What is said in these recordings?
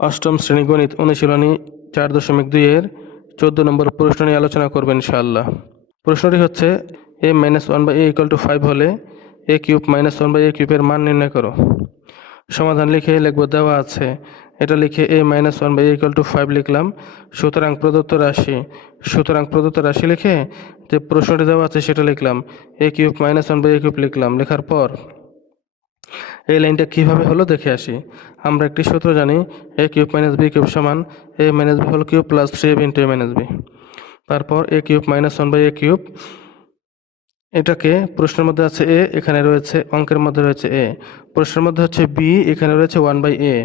অষ্টম শ্রেণী গণিত অনুশীলনী 4.2 এর 14 নম্বর প্রশ্ন নিয়ে আলোচনা করবেন ইনশাআল্লাহ। প্রশ্নটি হচ্ছে a minus one by a equal to 5 হলে a cube minus one by a কিউবের মান নির্ণয় করো। সমাধান লিখে লিখব, দেওয়া আছে এটা লিখে a minus one by a equal to 5 লিখলাম। সুতরাং প্রদত্ত রাশি লিখে যে প্রশ্নটি দেওয়া আছে সেটা লিখলাম, a cube minus one by a cube লিখলাম। লেখার পর এই লাইনটা কীভাবে হলো দেখে আসি। আমরা একটি সূত্র জানি, a cube minus b cube সমান a minus b whole cube plus 3ab into a minus b. তারপর a cube minus one by a cube, এটাকে প্রশ্নের মধ্যে আছে এ, এখানে রয়েছে অঙ্কের মধ্যে রয়েছে এ, প্রশ্নের মধ্যে হচ্ছে বি, এখানে রয়েছে 1/a,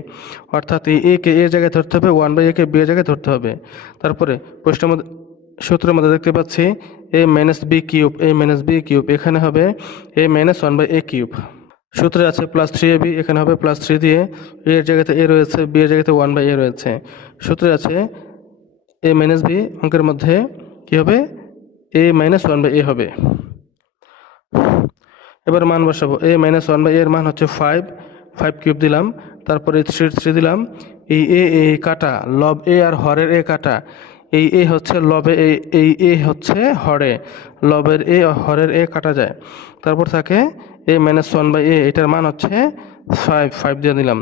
অর্থাৎ এই এ কে এর জায়গায় ধরতে হবে, 1/a কে বি এর জায়গায় ধরতে হবে। তারপরে প্রশ্নের মধ্যে সূত্রের মধ্যে দেখতে পাচ্ছি এ মাইনাস বি কিউব, এখানে হবে a minus one by a cube. সূত্রে আছে প্লাস 3ab, এখানে হবে প্লাস 3 দিয়ে এ এর জায়গাতে এ রয়েছে, বি এর জায়গাতে 1/a রয়েছে। সূত্রে আছে এ মাইনাস বি, অঙ্কের মধ্যে কী হবে এ মাইনাস 1/a হবে। এবার মান বসাবো, এ মাইনাস ওয়ান বাই এর মান হচ্ছে 5 কিউব দিলাম, তারপরে 3 দিলাম। এই এ কাটা, লব এ আর হরের এ কাটা, এই এ হচ্ছে লবে, এই এ হচ্ছে হরে, লবের এ হরের এ কাটা যায়। তারপর থাকে এ মাইনাস ওয়ান বাই এ, এটার মান হচ্ছে 5 দিয়ে দিলাম।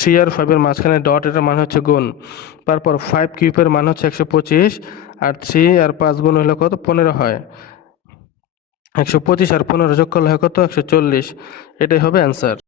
3 আর 5-এর মাঝখানে ডট, এটার মান হচ্ছে গুণ। তারপর 5 কিউবের মান হচ্ছে 125, আর 3 আর 5 গুণ হলে কত, 15 হয়। 125 আর 15 যোগ করলে হয় কত, 140। এটাই হবে অ্যান্সার।